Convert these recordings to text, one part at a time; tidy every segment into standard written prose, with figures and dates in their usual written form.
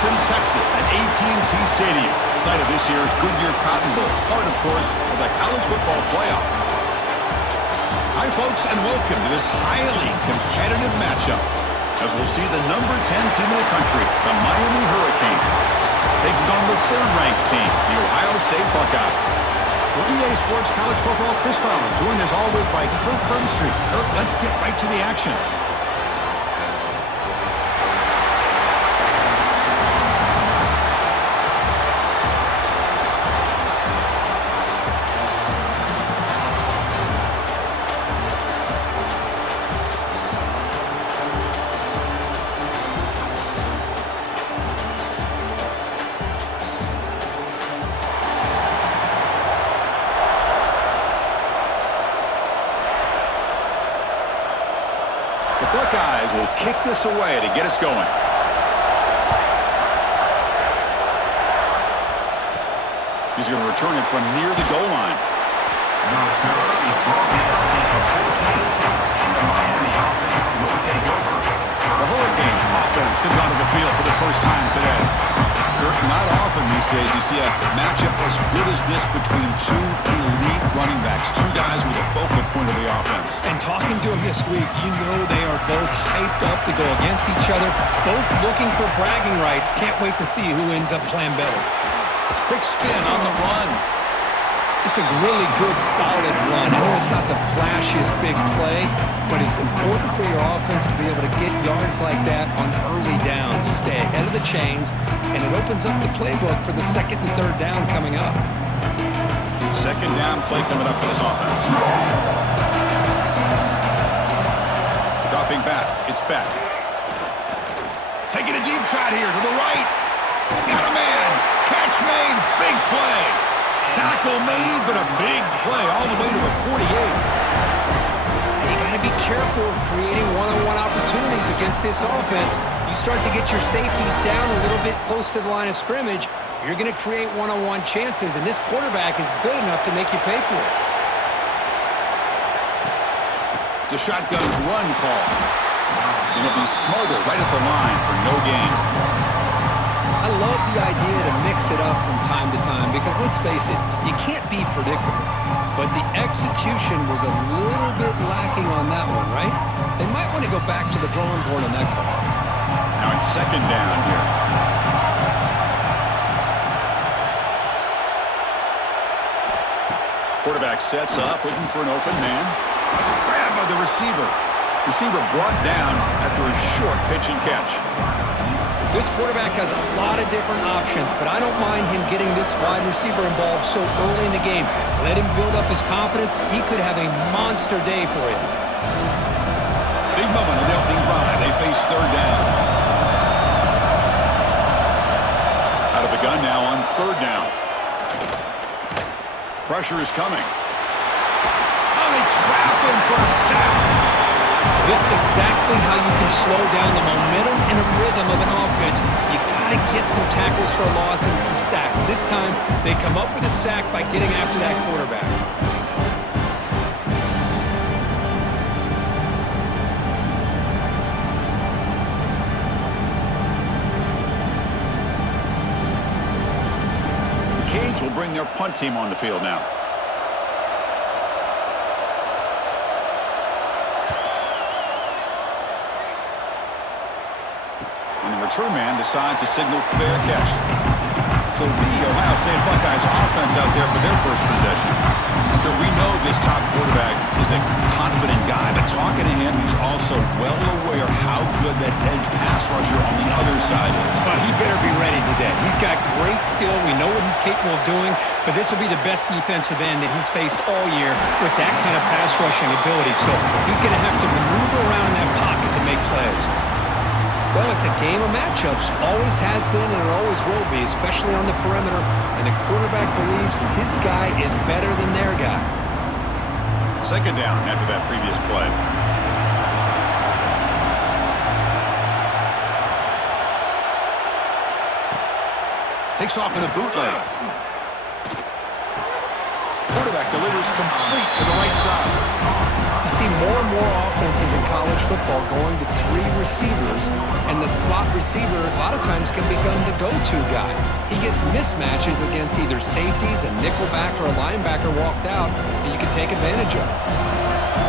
Arlington, Texas at AT&T Stadium, site of this year's Goodyear Cotton Bowl, part, of course, of the college football playoff. Hi, folks, and welcome to this highly competitive matchup, as we'll see the number 10 team in the country, the Miami Hurricanes, taking on the third-ranked team, the Ohio State Buckeyes. For EA Sports College Football, Chris Fowler, joined as always by Kirk Herbstreit. Kirk, let's get right to the action. Buckeyes will kick this away to get us going. He's going to return it from near the goal line. The Hurricanes offense comes onto the field for the first time today. Not often these days you see a matchup as good as this between two elite running backs, two guys with a focal point of the offense. And talking to them this week, you know they are both hyped up to go against each other, both looking for bragging rights. Can't wait to see who ends up playing better. Quick spin on the run. It's a really good, solid run. I know it's not the flashiest big play, but it's important for your offense to be able to get yards like that on early downs. You stay ahead of the chains, and it opens up the playbook for the second and third down coming up. Second down play coming up for this offense. Dropping back. It's back. Taking a deep shot here to the right. Got a man. Catch made. Big play. Tackle made, but a big play all the way to the 48. You got to be careful of creating one-on-one opportunities against this offense. You start to get your safeties down a little bit close to the line of scrimmage, you're going to create one-on-one chances, and this quarterback is good enough to make you pay for it. It's a shotgun run call. And it'll be smothered right at the line for no gain. I love the idea to mix it up from time to time because, let's face it, you can't be predictable. But the execution was a little bit lacking on that one, right? They might want to go back to the drawing board on that call. Now it's second down here. Quarterback sets up, looking for an open man. Grabbed by the receiver. Receiver brought down after a short pitch and catch. This quarterback has a lot of different options, but I don't mind him getting this wide receiver involved so early in the game. Let him build up his confidence. He could have a monster day for him. Big moment on the opening drive. They face third down. Out of the gun now on third down. Pressure is coming. Oh, they trap him for a sack. This is exactly how you can slow down the momentum and a rhythm of an offense. You got to get some tackles for a loss and some sacks. This time, they come up with a sack by getting after that quarterback. The Canes will bring their punt team on the field now. Return man decides to signal fair catch. So the Ohio State Buckeyes offense out there for their first possession. We know this top quarterback is a confident guy, but talking to him, he's also well aware how good that edge pass rusher on the other side is. Well, he better be ready today. He's got great skill. We know what he's capable of doing, but this will be the best defensive end that he's faced all year with that kind of pass rushing ability. So he's going to have to maneuver around that pocket to make plays. Well, it's a game of matchups. Always has been and it always will be, especially on the perimeter. And the quarterback believes his guy is better than their guy. Second down after that previous play. Takes off in a bootleg. Quarterback delivers complete to the right side. You see more and more offenses in college football going to 3 receivers, and the slot receiver a lot of times can become the go-to guy. He gets mismatches against either safeties, a nickelback, or a linebacker walked out, and you can take advantage of it.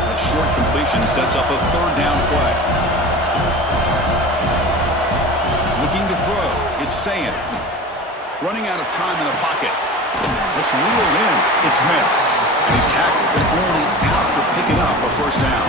That short completion sets up a third down play. Looking to throw, it's Saying. Running out of time in the pocket. It's reeled in. It's Smith. And he's tackled, but only after picking up a first down.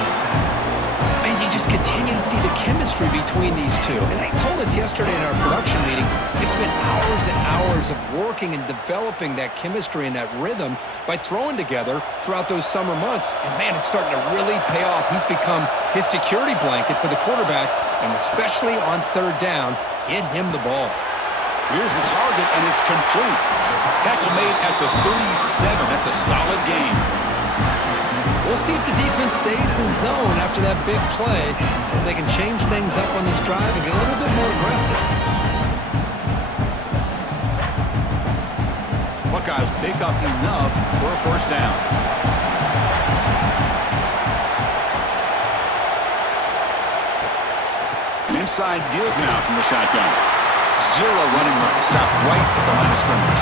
And you just continue to see the chemistry between these two. And they told us yesterday in our production meeting, they spent hours and hours of working and developing that chemistry and that rhythm by throwing together throughout those summer months. And, man, it's starting to really pay off. He's become his security blanket for the quarterback, and especially on third down, get him the ball. Here's the target, and it's complete. Tackle made at the 37. That's a solid gain. We'll see if the defense stays in zone after that big play, if they can change things up on this drive and get a little bit more aggressive. Buckeyes pick up enough for a first down. An inside give now from the shotgun. 0 running room. Stop right at the line of scrimmage.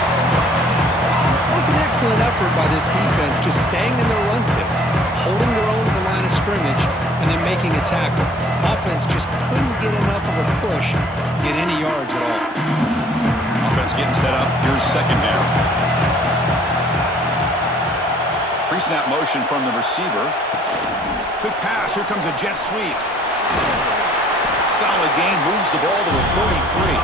That was an excellent effort by this defense, just staying in their run fits, holding their own at the line of scrimmage, and then making a tackle. Offense just couldn't get enough of a push to get any yards at all. Offense getting set up. Here's second down. Pre-snap motion from the receiver. Quick pass. Here comes a jet sweep. Solid gain. Moves the ball to the 43.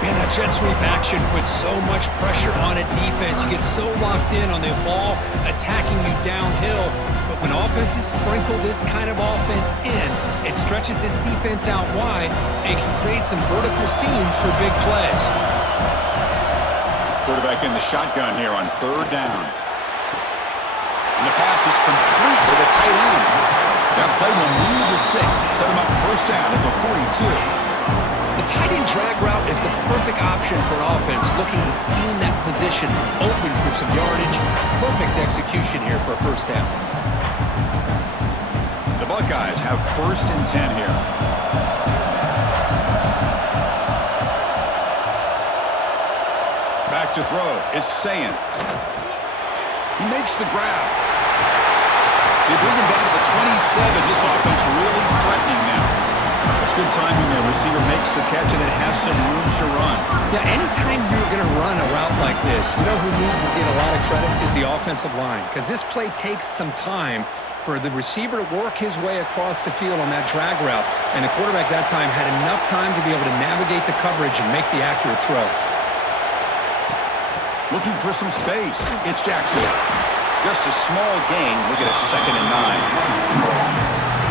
Man, that jet sweep action puts so much pressure on a defense. You get so locked in on the ball attacking you downhill. But when offenses sprinkle this kind of offense in, it stretches this defense out wide and can create some vertical seams for big plays. Quarterback in the shotgun here on third down. And the pass is complete to the tight end. That play will move the sticks, set him up first down at the 42. The tight end drag route is the perfect option for an offense looking to scheme that position open for some yardage. Perfect execution here for a first down. The Buckeyes have first and 10 here. Back to throw. It's Saying. He makes the grab. They bring him down to the 27. This offense really threatening now. That's good timing there. Receiver makes the catch and it has some room to run. Yeah, anytime you're going to run a route like this, you know who needs to get a lot of credit is the offensive line, because this play takes some time for the receiver to work his way across the field on that drag route, and the quarterback that time had enough time to be able to navigate the coverage and make the accurate throw. Looking for some space. It's Jackson. Just a small gain. Look at it, 2nd and 9.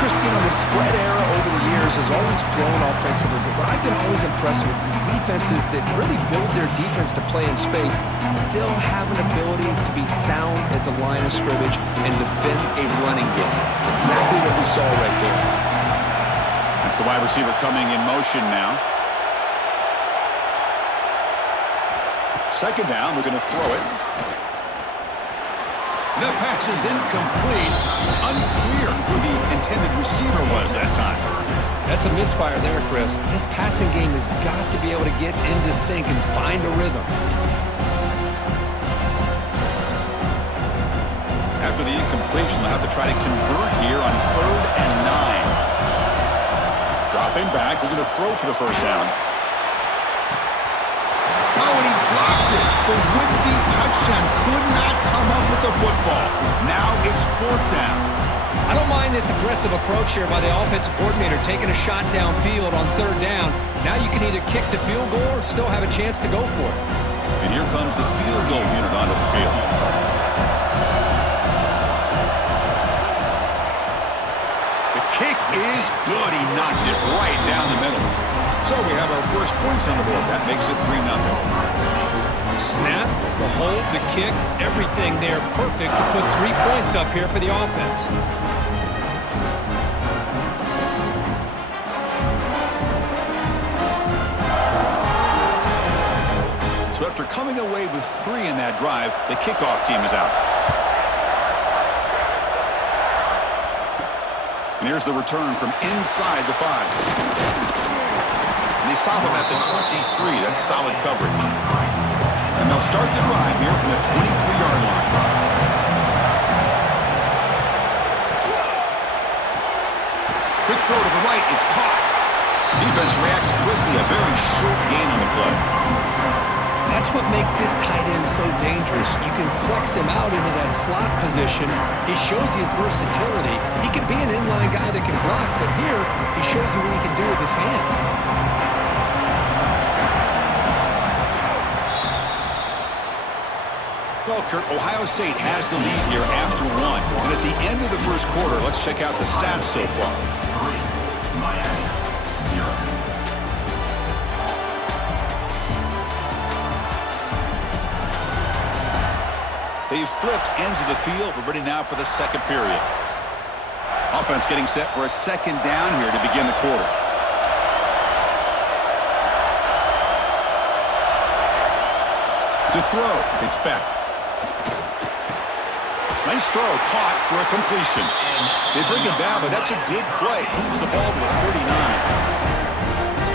Christine, the spread era over the years has always grown offensively, but what I've been always impressed with defenses that really build their defense to play in space still have an ability to be sound at the line of scrimmage and defend a running game. It's exactly what we saw right there. That's the wide receiver coming in motion now. Second down, we're going to throw it. The pass is incomplete. Unclear who the intended receiver was that time. That's a misfire there, Chris. This passing game has got to be able to get into sync and find a rhythm. After the incompletion, they'll have to try to convert here on 3rd and 9. Dropping back, we're going to throw for the first down. Oh, and he dropped it. The would-be touchdown could not come up with the football. Now it's 4th down. I don't mind this aggressive approach here by the offensive coordinator, taking a shot downfield on 3rd down. Now you can either kick the field goal or still have a chance to go for it. And here comes the field goal unit onto the field. The kick is good. He knocked it right down the middle. So we have our first points on the board. That makes it 3-0. Snap, the hold, the kick, everything there perfect to put 3 points up here for the offense. So after coming away with 3 in that drive, the kickoff team is out. And here's the return from inside the 5. And they stop him at the 23. That's solid coverage. And they'll start the drive here from the 23-yard line. Quick throw to the right. It's caught. Defense reacts quickly. A very short gain on the play. That's what makes this tight end so dangerous. You can flex him out into that slot position. He shows you his versatility. He can be an inline guy that can block, but here he shows you what he can do with his hands. Well, Kurt, Ohio State has the lead here after 1. And at the end of the first quarter, let's check out the stats so far. Miami, 0. They've flipped ends of the field. We're ready now for the second period. Offense getting set for a second down here to begin the quarter. To throw, it's Beck. Nice throw, caught for a completion. They bring him down, but that's a good play. Moves the ball to the 39.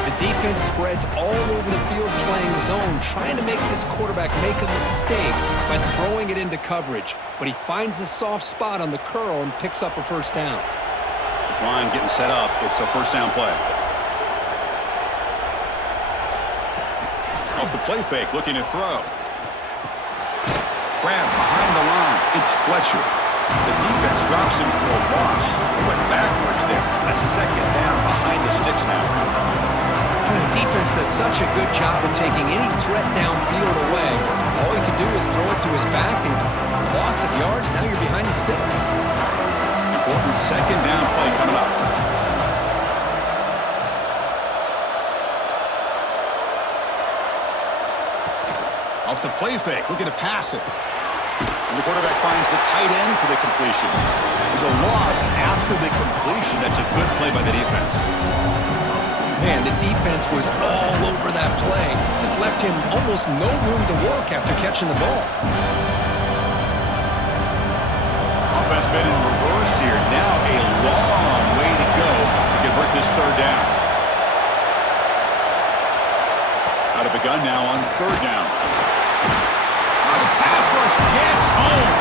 The defense spreads all over the field playing zone, trying to make this quarterback make a mistake by throwing it into coverage. But he finds the soft spot on the curl and picks up a first down. This line getting set up. It's a first down play. Off the play fake, looking to throw. Grab behind the line. It's Fletcher. The defense drops him for a loss. He went backwards there. A second down behind the sticks now. The defense does such a good job of taking any threat downfield away. All he can do is throw it to his back, and loss of yards, now you're behind the sticks. Important second down play coming up. Off the play fake, looking to pass it. And the quarterback finds the tight end for the completion. There's a loss after the completion. That's a good play by the defense. Man, the defense was all over that play. Just left him almost no room to work after catching the ball. Offense been in reverse here. Now a long way to go to convert this third down. Out of the gun now on third down. The pass rush gets home.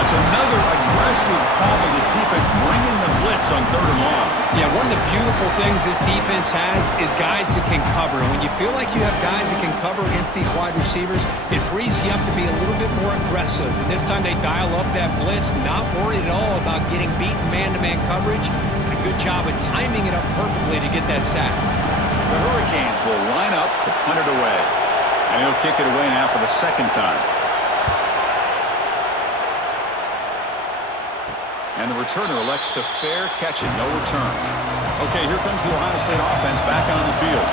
That's another aggressive call by this defense, bringing the blitz on third and long. Yeah, one of the beautiful things this defense has is guys that can cover. When you feel like you have guys that can cover against these wide receivers, it frees you up to be a little bit more aggressive. And this time they dial up that blitz, not worried at all about getting beaten man-to-man coverage. And a good job of timing it up perfectly to get that sack. The Hurricanes will line up to punt it away. And he'll kick it away now for the second time. And the returner elects to fair catch it, no return. Okay, here comes the Ohio State offense back on the field.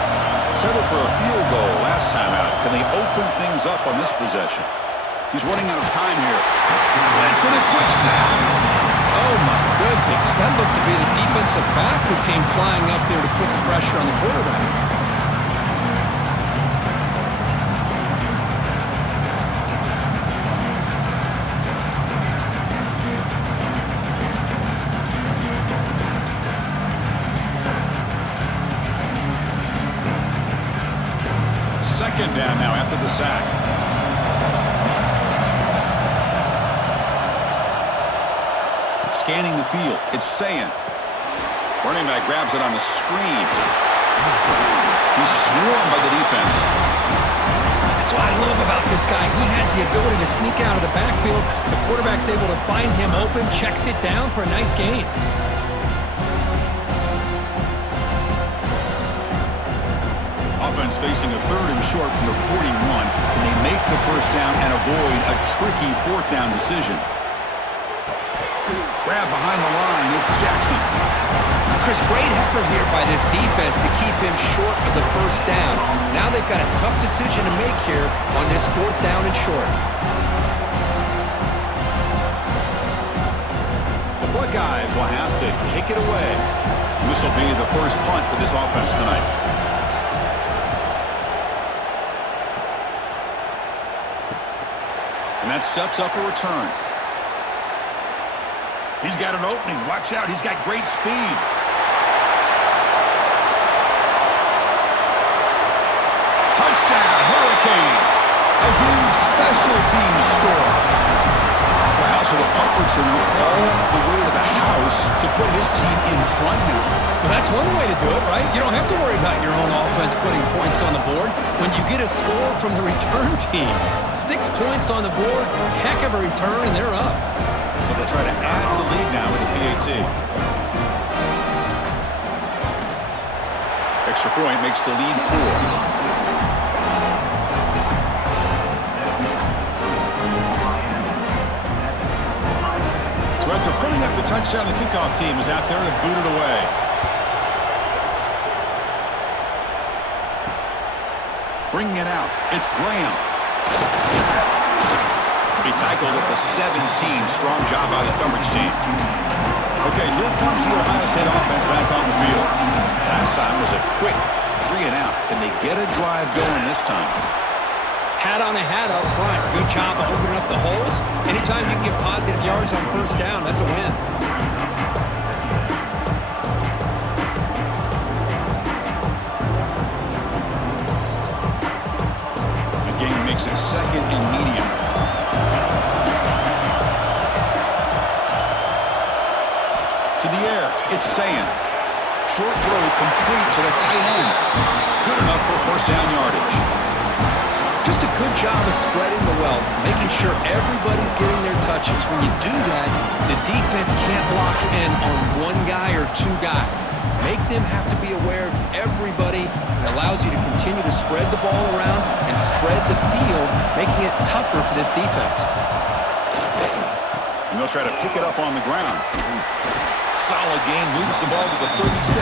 Settled for a field goal last time out. Can they open things up on this possession? He's running out of time here. That's in a quick sack. Oh, my goodness. That looked to be the defensive back who came flying up there to put the pressure on the quarterback. Second down now after the sack. Scanning the field. It's Sayan. Running back grabs it on the screen. He's swarmed by the defense. That's what I love about this guy. He has the ability to sneak out of the backfield. The quarterback's able to find him open, checks it down for a nice gain. Offense facing a third and short from the 41. Can they make the first down and avoid a tricky fourth down decision? Grab behind the line. It's Jackson. Chris, great effort here by this defense to keep him short of the first down. Now they've got a tough decision to make here on this fourth down and short. The Buckeyes will have to kick it away. This will be the first punt for this offense tonight. And that sets up a return. He's got an opening. Watch out. He's got great speed. Touchdown, Hurricanes. A huge special teams score. Wow, so the punt return went all the way to the house to put his team in front now. Well, that's one way to do it, right? You don't have to worry about your own offense putting points on the board when you get a score from the return team. 6 points on the board, heck of a return, and they're up. So they'll try to add to the lead now with the PAT. Extra point makes the lead 4. So after putting up the touchdown, the kickoff team is out there to boot it away. Bringing it out, it's Graham. He tackled at the 17. Strong job by the coverage team. Okay, here comes the Ohio State offense back on the field. Last time was a quick 3 and out. Can they get a drive going this time? Hat on a hat up front. Good job of opening up the holes. Anytime you can get positive yards on first down, that's a win. The game makes it 2nd and medium. To the air, it's Sayan. Short throw complete to the tight end. Good enough for first down yardage. Just a good job of spreading the wealth, making sure everybody's getting their touches. When you do that, the defense can't lock in on one guy or 2 guys. Make them have to be aware of everybody. It allows you to continue to spread the ball around and spread the field, making it tougher for this defense. And they'll try to pick it up on the ground. Solid gain, moves the ball to the 36.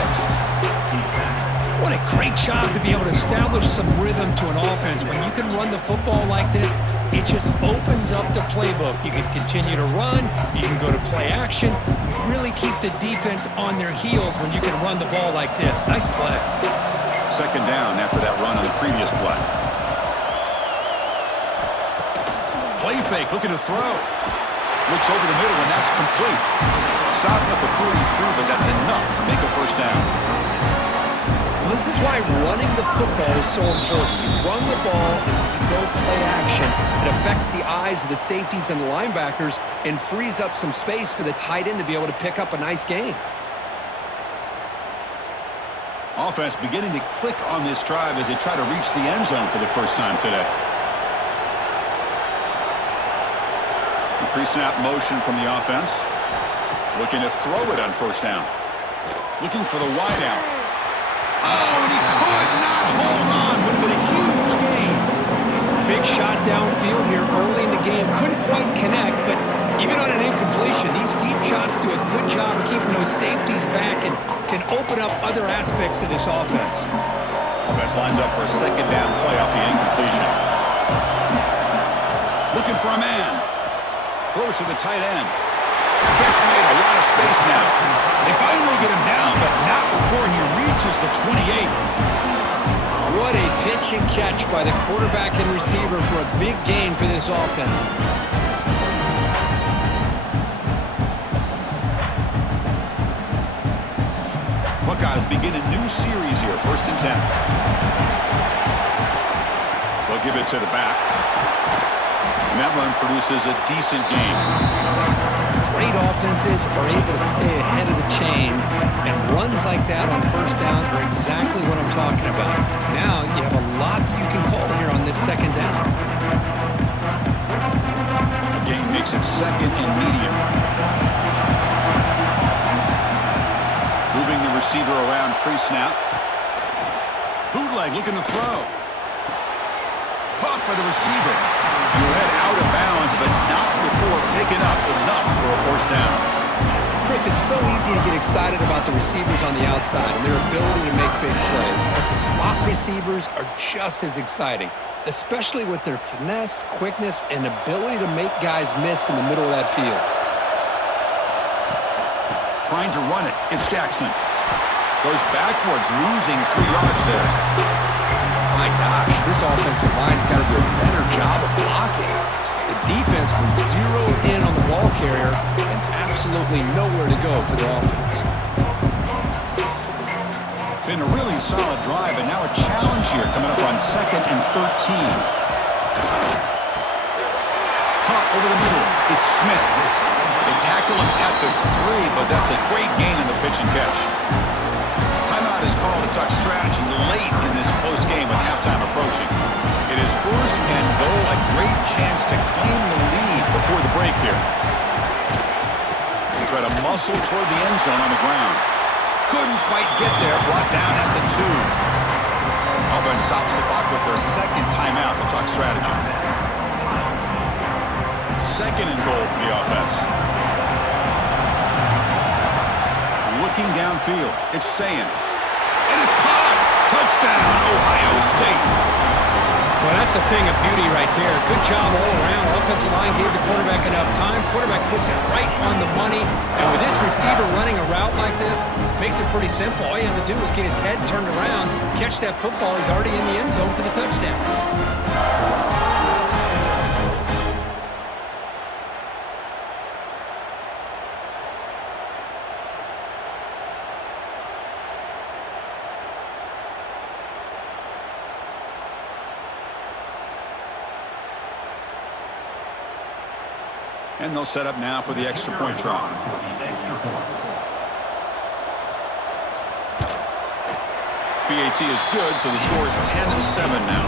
What a great job to be able to establish some rhythm to an offense. When you can run the football like this, it just opens up the playbook. You can continue to run. You can go to play action. You really keep the defense on their heels when you can run the ball like this. Nice play. 2nd down after that run on the previous play. Play fake, looking to throw. Looks over the middle, and that's complete. Stopped at the 43, but that's enough to make a first down. Well, this is why running the football is so important. You run the ball and you go play action. It affects the eyes of the safeties and the linebackers and frees up some space for the tight end to be able to pick up a nice gain. Offense beginning to click on this drive as they try to reach the end zone for the first time today. Pre-snap motion from the offense. Looking to throw it on first down. Looking for the wide out. Oh, and he could not hold on. Would have been a huge gain. Big shot downfield here early in the game. Couldn't quite connect, but even on an incompletion, these deep shots do a good job of keeping those safeties back and can open up other aspects of this offense. Offense lines up for a 2nd down play off the incompletion. Looking for a man. Throws to the tight end. Catch made, a lot of space now. They finally get him down, but not before he reaches the 28. What a pitch and catch by the quarterback and receiver for a big gain for this offense. Buckeyes begin a new series here, 1st and 10. They'll give it to the back. And that run produces a decent gain. Great offenses are able to stay ahead of the chains, and runs like that on first down are exactly what I'm talking about. Now you have a lot that you can call here on this 2nd down. The game makes it 2nd and medium. Moving the receiver around pre-snap. Bootleg looking to throw. Caught by the receiver. He'll head out of bounds, but not before picking up enough for a first down. Chris, it's so easy to get excited about the receivers on the outside and their ability to make big plays, but the slot receivers are just as exciting, especially with their finesse, quickness, and ability to make guys miss in the middle of that field. Trying to run it. It's Jackson. Goes backwards, losing 3 yards there. My gosh, this offensive line's got to do a better job of blocking. the defense was zeroed in on the ball carrier and absolutely nowhere to go for the offense. Been a really solid drive, and now a challenge here coming up on 2nd and 13. Caught over the middle. It's Smith. They tackle him at the 3, but that's a great gain in the pitch and catch. Timeout is called to talk strategy late in this close game with halftime approaching. It is 1st and goal, a great chance to claim the lead before the break here. They try to muscle toward the end zone on the ground. Couldn't quite get there, brought down at the 2. Offense stops the clock with their 2nd timeout to talk strategy. 2nd and goal for the offense. Looking downfield, it's Sayin. And it's caught! Touchdown, Ohio State! Well, that's a thing of beauty right there. Good job all around. Offensive line gave the quarterback enough time. Quarterback puts it right on the money. And with this receiver running a route like this, makes it pretty simple. All you have to do is get his head turned around, catch that football. He's already in the end zone for the touchdown. And they'll set up now for the extra point try. PAT is good, so the score is 10-7 now.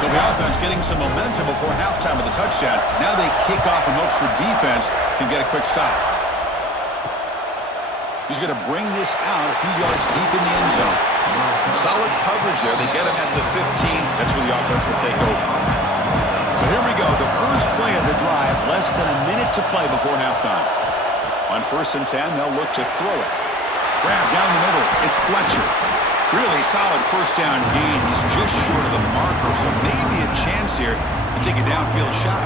So the offense getting some momentum before halftime with the touchdown. Now they kick off in hopes the defense can get a quick stop. He's going to bring this out a few yards deep in the end zone. Solid coverage there. They get him at the 15. That's where the offense will take over. So here we go. The first play of the drive. Less than a minute to play before halftime. On 1st and 10, they'll look to throw it. Grab down the middle. It's Fletcher. Really solid first down gain. He's just short of the marker, so maybe a chance here to take a downfield shot.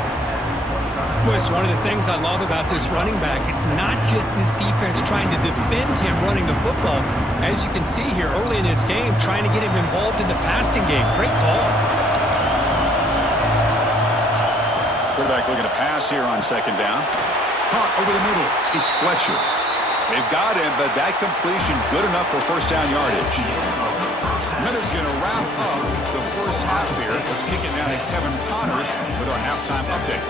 Well, it's one of the things I love about this running back. It's not just this defense trying to defend him running the football. As you can see here early in this game, trying to get him involved in the passing game. Great call. Quarterback looking to pass here on 2nd down. Caught over the middle. It's Fletcher. They've got him, but that completion good enough for first down yardage. Minutes going to wrap up the first half here. Let's kick it down to Kevin Connors with our halftime update.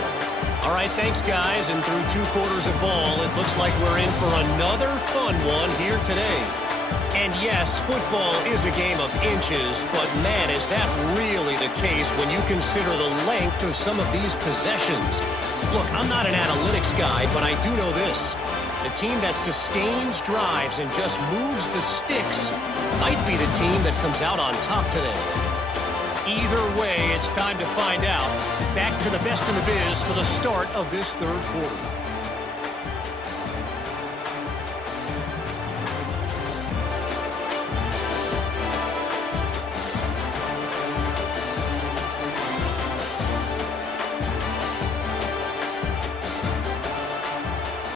All right, thanks, guys. And through 2 quarters of ball, it looks like we're in for another fun one here today. And yes, football is a game of inches, but man, is that really the case when you consider the length of some of these possessions. Look, I'm not an analytics guy, but I do know this. The team that sustains drives and just moves the sticks might be the team that comes out on top today. Either way, it's time to find out. Back to the best in the biz for the start of this 3rd quarter.